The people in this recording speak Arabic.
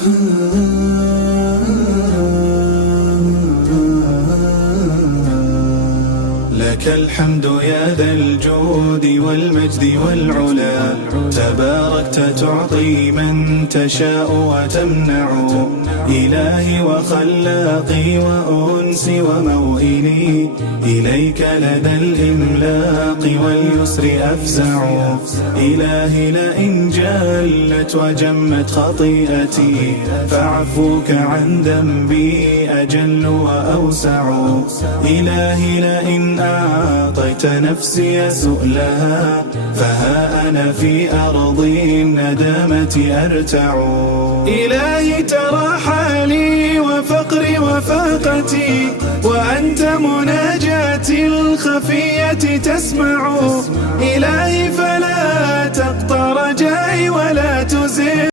لك الحمد يا ذا الجود والمجد والعلا، تباركت تعطي من تشاء وتمنع. إلهي وخلاقي وأنسي وموئلي، إليك لدى الإملاق واليسر أفزع. إلهي لئن جلت وجمت خطيئتي، فعفوك عن ذنبي أجل وأوسع. إلهي لئن أعطيت نفسي سؤلها، فها أنا في أرض الندامة أرتع. إلهي ترى حالي وفقري وفاقتي، وأنت مناجاتي الخفية تسمع. إلهي فلا تقطع رجائي ولا تزل